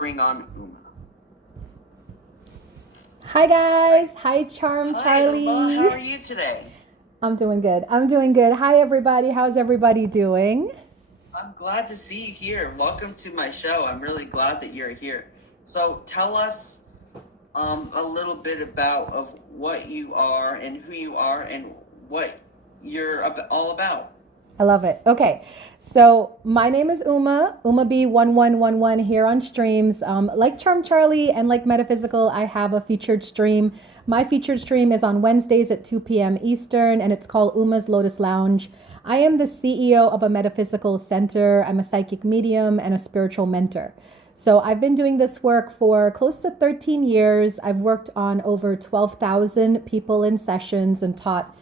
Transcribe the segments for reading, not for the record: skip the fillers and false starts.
bring on Uma. Hi Right. guys. Hi Hi, Uma. How are CharmCharlie. you today? I'm doing good. I'm doing good. Hi everybody. How's everybody doing? I'm glad to see you here. Welcome to my show. I'm really glad that you're here. So tell us a little bit about of what you are and who you are and what you're all about. I love it. Okay. So my name is Uma B1111 here on streams. Like CharmCharlie and like Metaphysical, I have a featured stream. My featured stream is on Wednesdays at 2 p.m. Eastern, and it's called Uma's Lotus Lounge. I am the CEO of a metaphysical center. I'm a psychic medium and a spiritual mentor. So I've been doing this work for close to 13 years. I've worked on over 12,000 people in sessions and taught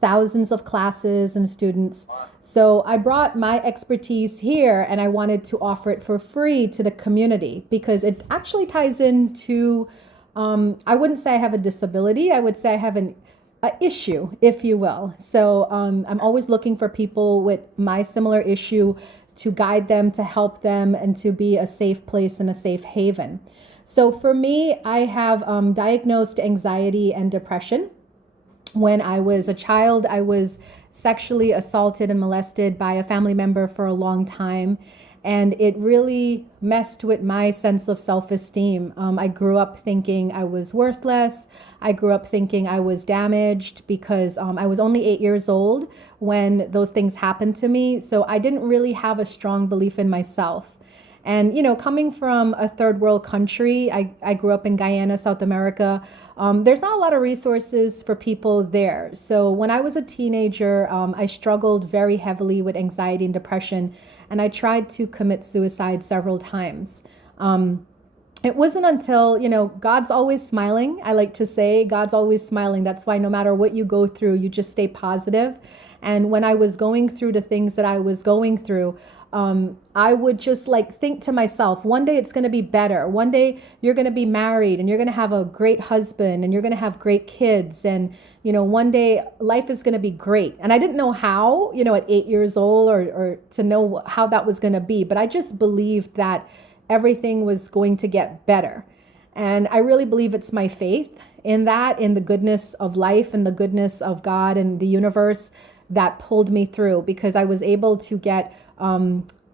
thousands of classes and students. So I brought my expertise here and I wanted to offer it for free to the community because it actually ties into, I wouldn't say I have a disability, I would say I have a issue, if you will. So I'm always looking for people with my similar issue to guide them, to help them, and to be a safe place and a safe haven. So for me, I have diagnosed anxiety and depression. When I was a child, I was sexually assaulted and molested by a family member for a long time. And it really messed with my sense of self esteem. I grew up thinking I was worthless. I grew up thinking I was damaged because I was only 8 years old when those things happened to me. So I didn't really have a strong belief in myself. And, coming from a third world country, I grew up in Guyana, South America. There's not a lot of resources for people there. So when I was a teenager, I struggled very heavily with anxiety and depression, and I tried to commit suicide several times. It wasn't until, God's always smiling. I like to say God's always smiling. That's why no matter what you go through, you just stay positive. And when I was going through the things that I was going through, I would just like think to myself, one day it's going to be better. One day you're going to be married and you're going to have a great husband and you're going to have great kids. And, one day life is going to be great. And I didn't know how, at 8 years old or to know how that was going to be. But I just believed that everything was going to get better. And I really believe it's my faith in that, in the goodness of life and the goodness of God and the universe that pulled me through because I was able to get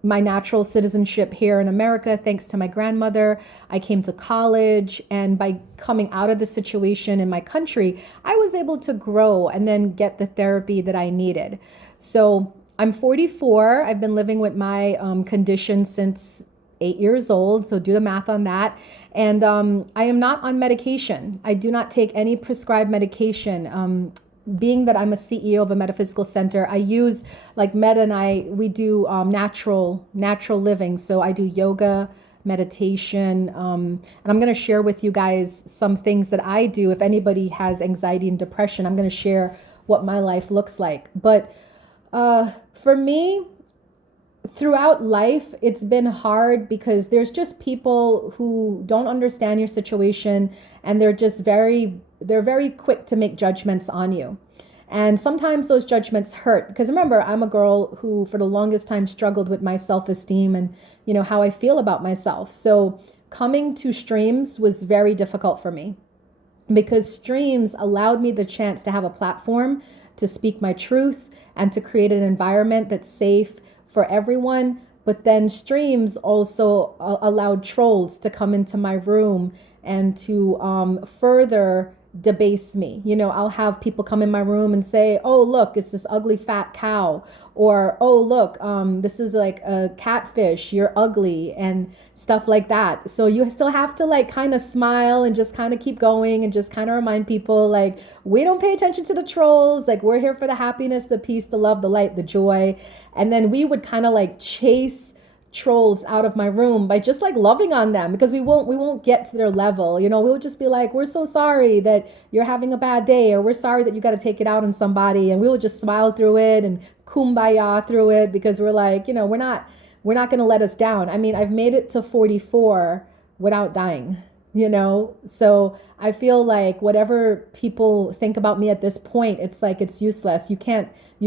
my natural citizenship here in America thanks to my grandmother. I came to college, and by coming out of the situation in my country, I was able to grow and then get the therapy that I needed. So I'm 44. I've been living with my condition since 8 years old. So do the math on that. And I am not on medication. I do not take any prescribed medication. Being that I'm a CEO of a metaphysical center, I use like Meta and we do natural living. So I do yoga, meditation, and I'm going to share with you guys some things that I do. If anybody has anxiety and depression, I'm going to share what my life looks like. But for me, throughout life, it's been hard because there's just people who don't understand your situation and they're very quick to make judgments on you. And sometimes those judgments hurt because remember, I'm a girl who for the longest time struggled with my self-esteem and, how I feel about myself. So coming to streams was very difficult for me because streams allowed me the chance to have a platform to speak my truth and to create an environment that's safe for everyone. But then streams also allowed trolls to come into my room and to further debase me. I'll have people come in my room and say, "Oh, look, it's this ugly fat cow," or "Oh, look, this is like a catfish. You're ugly," and stuff like that. So you still have to like kind of smile and just kind of keep going and just kind of remind people like we don't pay attention to the trolls. Like we're here for the happiness, the peace, the love, the light, the joy. And then we would kind of like chase trolls out of my room by just like loving on them because we won't get to their level. We'll just be like, we're so sorry that you're having a bad day, or we're sorry that you got to take it out on somebody, and we will just smile through it and kumbaya through it because we're like, we're not going to let us down. I mean, I've made it to 44 without dying. So I feel like whatever people think about me at this point, it's like it's useless. You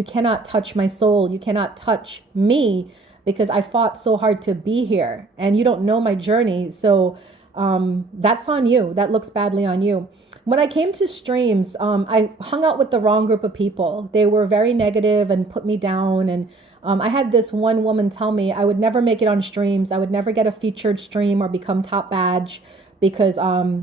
cannot touch my soul, you cannot touch me because I fought so hard to be here, and you don't know my journey. So that's on you. That looks badly on you. When I came to streams, I hung out with the wrong group of people. They were very negative and put me down. And I had this one woman tell me I would never make it on streams. I would never get a featured stream or become top badge because, I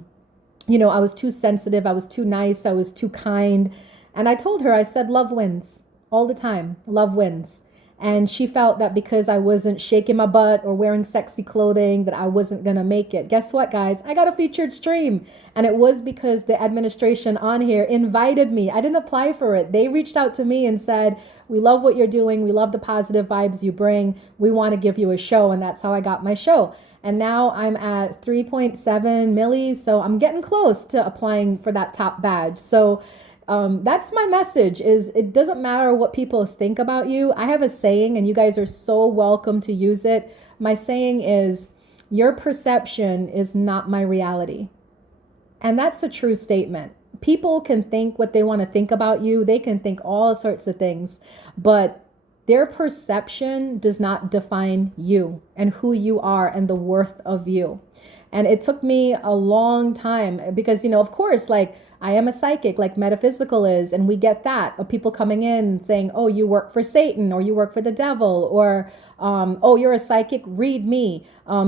was too sensitive. I was too nice. I was too kind. And I told her, I said, love wins all the time. Love wins. And she felt that because I wasn't shaking my butt or wearing sexy clothing that I wasn't going to make it. Guess what, guys? I got a featured stream. And it was because the administration on here invited me. I didn't apply for it. They reached out to me and said, we love what you're doing. We love the positive vibes you bring. We want to give you a show. And that's how I got my show. And now I'm at 3.7 millis. So I'm getting close to applying for that top badge. So that's my message is it doesn't matter what people think about you. I have a saying and you guys are so welcome to use it. My saying is your perception is not my reality. And that's a true statement. People can think what they want to think about you. They can think all sorts of things, but their perception does not define you and who you are and the worth of you. And it took me a long time because, of course, like I am a psychic like metaphysical is, and we get that of people coming in saying, oh, you work for Satan or you work for the devil or, oh, you're a psychic, read me,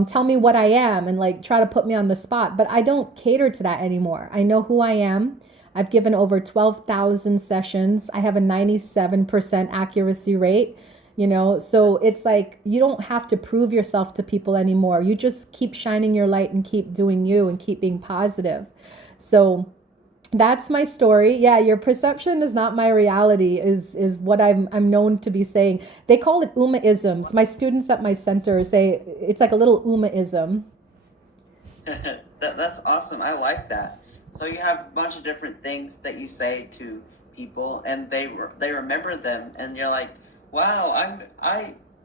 tell me what I am and like try to put me on the spot. But I don't cater to that anymore. I know who I am. I've given over 12,000 sessions. I have a 97% accuracy rate. So it's like you don't have to prove yourself to people anymore. You just keep shining your light and keep doing you and keep being positive. So that's my story. Yeah, your perception is not my reality is what I'm known to be saying. They call it Uma-isms. My students at my center say it's like a little Uma-ism. That's awesome. I like that. So you have a bunch of different things that you say to people, and they remember them, and you're like, wow,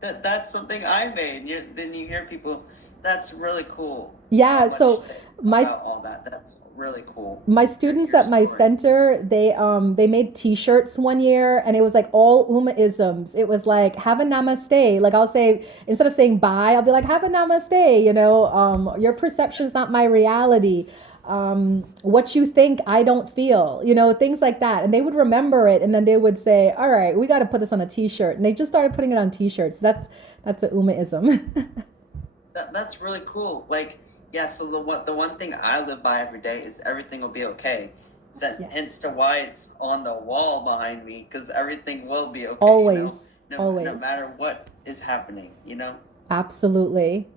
that's something I made. And then you hear people, that's really cool. Yeah. So about all that, that's really cool. My students at my center, they made T-shirts one year, and it was like all Uma-isms. It was like have a namaste. Like I'll say instead of saying bye, I'll be like have a namaste. Your perception is not my reality. What you think, I don't feel, things like that. And they would remember it. And then they would say, all right, we got to put this on a T-shirt. And they just started putting it on T-shirts. That's an Uma-ism. That's really cool. Like, yeah. So the one thing I live by every day is everything will be okay. Yes. Hence to why it's on the wall behind me, because everything will be okay. Always. No matter what is happening, Absolutely.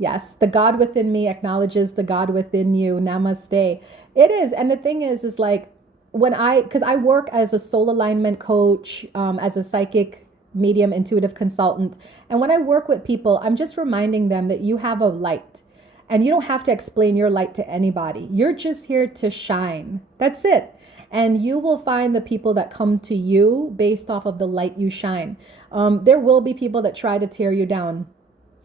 Yes, the God within me acknowledges the God within you. Namaste. It is. And the thing is like because I work as a soul alignment coach, as a psychic medium, intuitive consultant. And when I work with people, I'm just reminding them that you have a light and you don't have to explain your light to anybody. You're just here to shine. That's it. And you will find the people that come to you based off of the light you shine. There will be people that try to tear you down.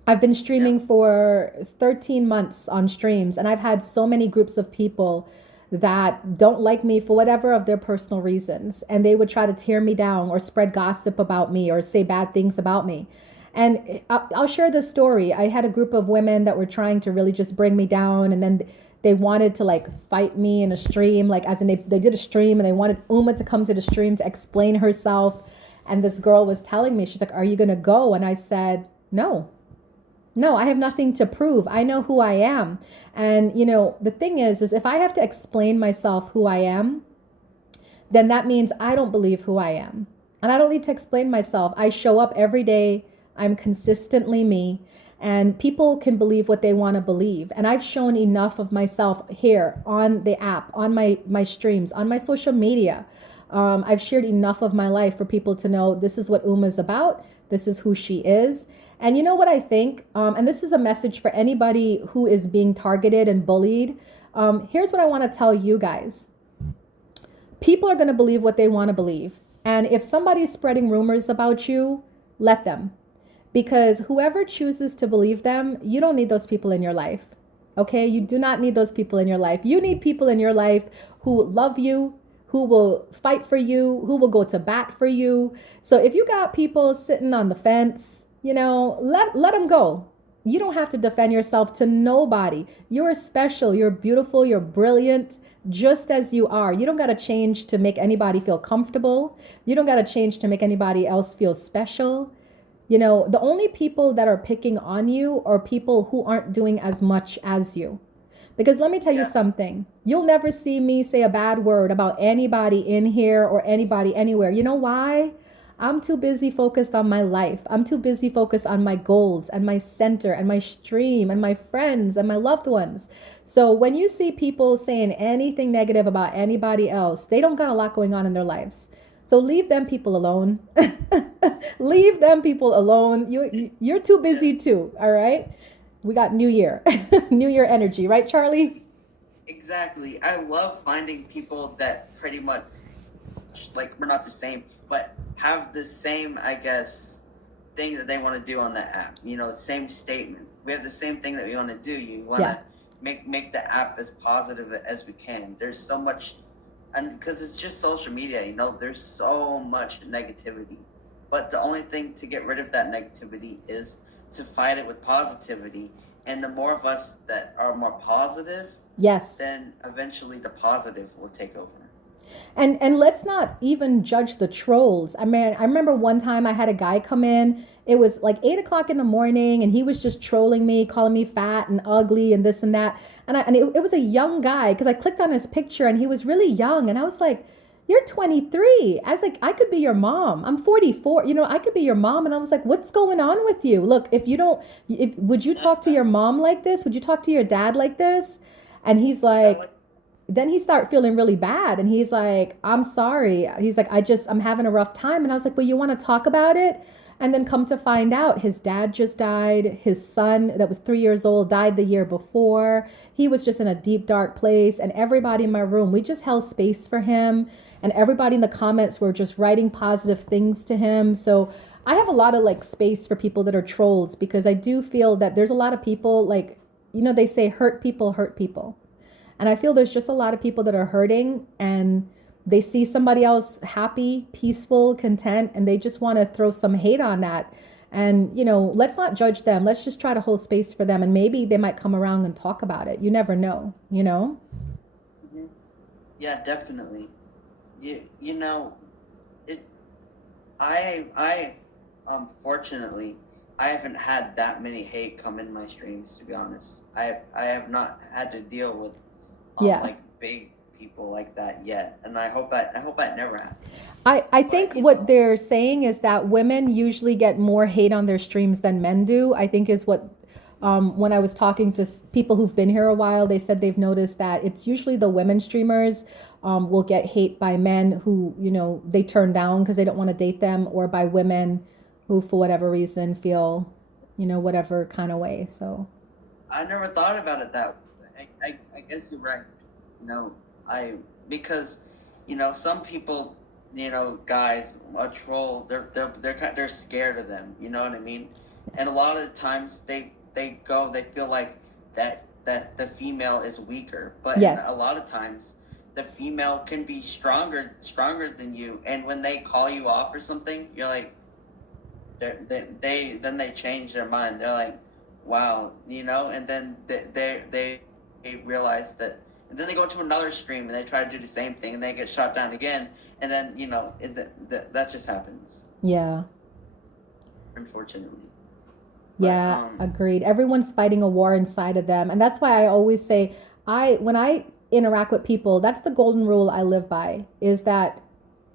I've been streaming for 13 months on streams, and I've had so many groups of people that don't like me for whatever of their personal reasons. And they would try to tear me down or spread gossip about me or say bad things about me. And I'll share this story. I had a group of women that were trying to really just bring me down. And then they wanted to like fight me in a stream, like as in they did a stream and they wanted Uma to come to the stream to explain herself. And this girl was telling me, she's like, are you going to go? And I said, no, I have nothing to prove. I know who I am. And, the thing is if I have to explain myself who I am, then that means I don't believe who I am. And I don't need to explain myself. I show up every day. I'm consistently me. And people can believe what they want to believe. And I've shown enough of myself here on the app, on my streams, on my social media. I've shared enough of my life for people to know this is what Uma's about. This is who she is. And you know what I think? And this is a message for anybody who is being targeted and bullied. Here's what I want to tell you guys. People are going to believe what they want to believe. And if somebody's spreading rumors about you, let them. Because whoever chooses to believe them, you don't need those people in your life. Okay? You do not need those people in your life. You need people in your life who love you, who will fight for you, who will go to bat for you. So if you got people sitting on the fence, let them go. You don't have to defend yourself to nobody. You're special, you're beautiful, you're brilliant, just as you are. You don't got to change to make anybody feel comfortable. You don't got to change to make anybody else feel special. The only people that are picking on you are people who aren't doing as much as you. Because let me tell you Yeah. something. You'll never see me say a bad word about anybody in here or anybody anywhere. You know why? I'm too busy focused on my life. I'm too busy focused on my goals and my center and my stream and my friends and my loved ones. So when you see people saying anything negative about anybody else, they don't got a lot going on in their lives. So leave them people alone. Leave them people alone. You're too Yeah. busy too, all right? We got New Year. New Year energy, right, Charlie? Exactly. I love finding people that pretty much, like, we're not the same, but have the same, I guess, thing that they want to do on the app. Same statement. We have the same thing that we want to do. You want Yeah. to make the app as positive as we can. There's so much, and because it's just social media, there's so much negativity. But the only thing to get rid of that negativity is to fight it with positivity. And the more of us that are more positive, Yes. then eventually the positive will take over. And let's not even judge the trolls. I mean, I remember one time I had a guy come in. It was like 8 o'clock in the morning, and he was just trolling me, calling me fat and ugly and this and that. And it was a young guy because I clicked on his picture and he was really young, and I was like, "You're 23." I was like, "I could be your mom. I'm 44. I could be your mom." And I was like, "What's going on with you? Look, if would you talk to your mom like this? Would you talk to your dad like this?" And he's like, then he started feeling really bad, and he's like, "I'm sorry." He's like, I'm having a rough time. And I was like, "Well, you want to talk about it?" And then come to find out, his dad just died. His son that was 3 years old died the year before. He was just in a deep dark place, and everybody in my room, we just held space for him, and everybody in the comments were just writing positive things to him. So I have a lot of like space for people that are trolls, because I do feel that there's a lot of people, like, they say hurt people hurt people. And I feel there's just a lot of people that are hurting, and they see somebody else happy, peaceful, content, and they just want to throw some hate on that. And, let's not judge them. Let's just try to hold space for them. And maybe they might come around and talk about it. You never know. Mhm. Yeah, definitely. You know, it. I fortunately, I haven't had that many hate come in my streams. To be honest, I have not had to deal with Yeah. like big people like that yet, and I hope that never happens. I But think what they're saying is that women usually get more hate on their streams than men do. I think is what, when I was talking to people who've been here a while, they said they've noticed that it's usually the women streamers will get hate by men who, they turn down because they don't want to date them, or by women who, for whatever reason, feel, whatever kind of way. So, I never thought about it that way. I guess you're right. You know, I because some people, guys, a troll, they're scared of them. You know what I mean? And a lot of the times they feel like that the female is weaker, but in a yes. lot of times the female can be stronger than you. And when they call you off or something, you're like, they change their mind. They're like, wow, and then they realize that, and then they go to another stream and they try to do the same thing and they get shot down again, and then that just happens, Yeah. unfortunately. But Yeah, agreed. Everyone's fighting a war inside of them. And that's why I always say, when I interact with people, that's the golden rule I live by, is that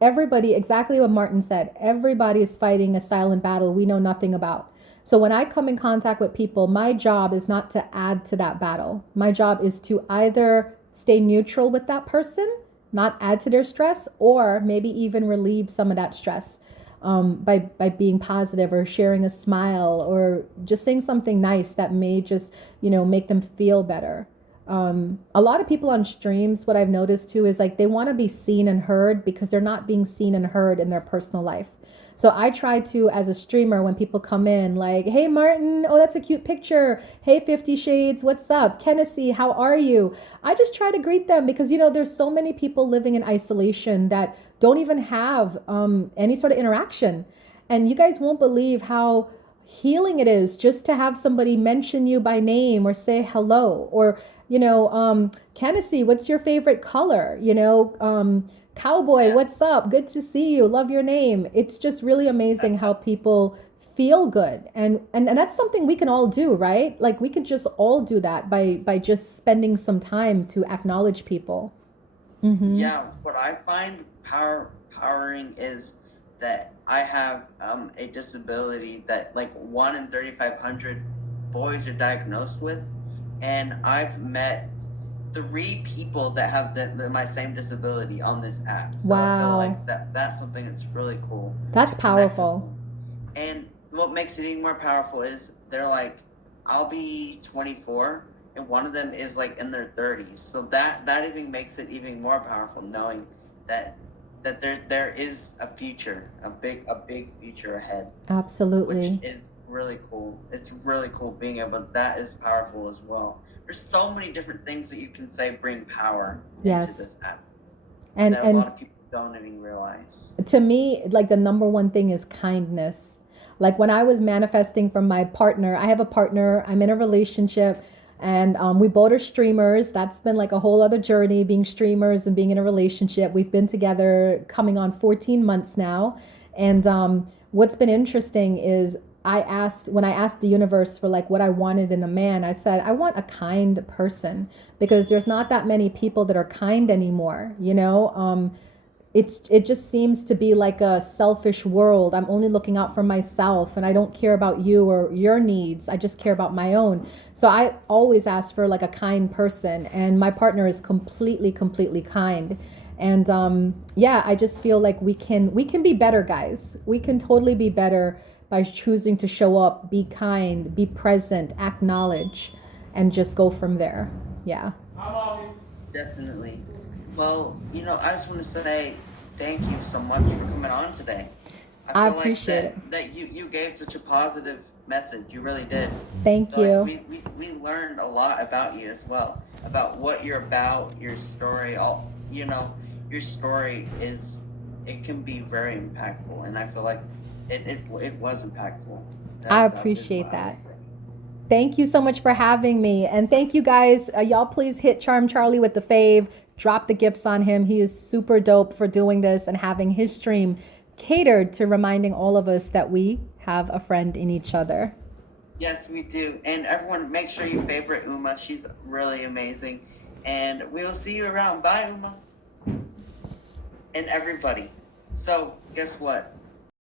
everybody, exactly what Martin said, everybody is fighting a silent battle we know nothing about. So when I come in contact with people, my job is not to add to that battle. My job is to either stay neutral with that person, not add to their stress, or maybe even relieve some of that stress, by being positive, or sharing a smile, or just saying something nice that may just, make them feel better. A lot of people on streams, what I've noticed too, is like they want to be seen and heard because they're not being seen and heard in their personal life. So I try to, as a streamer, when people come in, like, "Hey Martin, oh, that's a cute picture. Hey 50 Shades, what's up? Kennedy, how are you?" I just try to greet them because, there's so many people living in isolation that don't even have any sort of interaction. And you guys won't believe how healing it is just to have somebody mention you by name or say hello, or, Candace, what's your favorite color? Cowboy, Yeah. what's up? Good to see you. Love your name. It's just really amazing how people feel good. And that's something we can all do, right? Like we could just all do that by just spending some time to acknowledge people. Mm-hmm. Yeah, what I find powering is that I have a disability that like 1 in 3,500 boys are diagnosed with, and I've met 3 people that have my same disability on this app. So I feel Wow. like that's something that's really cool That's to connect with powerful. them. And what makes it even more powerful is they're like, I'll be 24, and one of them is like in their 30s. So that even makes it even more powerful, knowing that there is a future, a big future ahead, which Absolutely. is really cool. It's really cool being able. That is powerful as well. There's so many different things that you can say bring power into Yes. this app And that a lot and of people don't even realize. to me, like the number one thing is kindness. Like when I was manifesting from my partner, I have a partner, I'm in a relationship, and we both are streamers. That's been like a whole other journey, being streamers and being in a relationship. We've been together coming on 14 months now. And what's been interesting is when I asked the universe for like what I wanted in a man, I said, I want a kind person, because there's not that many people that are kind anymore, it just seems to be like a selfish world. I'm only looking out for myself and I don't care about you or your needs. I just care about my own. So I always ask for like a kind person, and my partner is completely kind. And yeah, I just feel like we can be better, guys. We can totally be better by choosing to show up, be kind, be present, acknowledge, and just go from there. Yeah. Definitely. Well, I just want to say thank you so much for coming on today. I I feel like appreciate it. that you gave such a positive message. You really did. I Thank feel like you. we learned a lot about you as well, about what you're about, your story. Your story it can be very impactful, and I feel like it was impactful. I Is what appreciate I that. would say. Thank you so much for having me. And thank you guys. Y'all please hit CharmCharlie with the fave. Drop the gifts on him. He is super dope for doing this and having his stream catered to reminding all of us that we have a friend in each other. Yes, we do. And everyone, make sure you favorite Uma. She's really amazing. And we'll see you around. Bye, Uma. And everybody. So, guess what?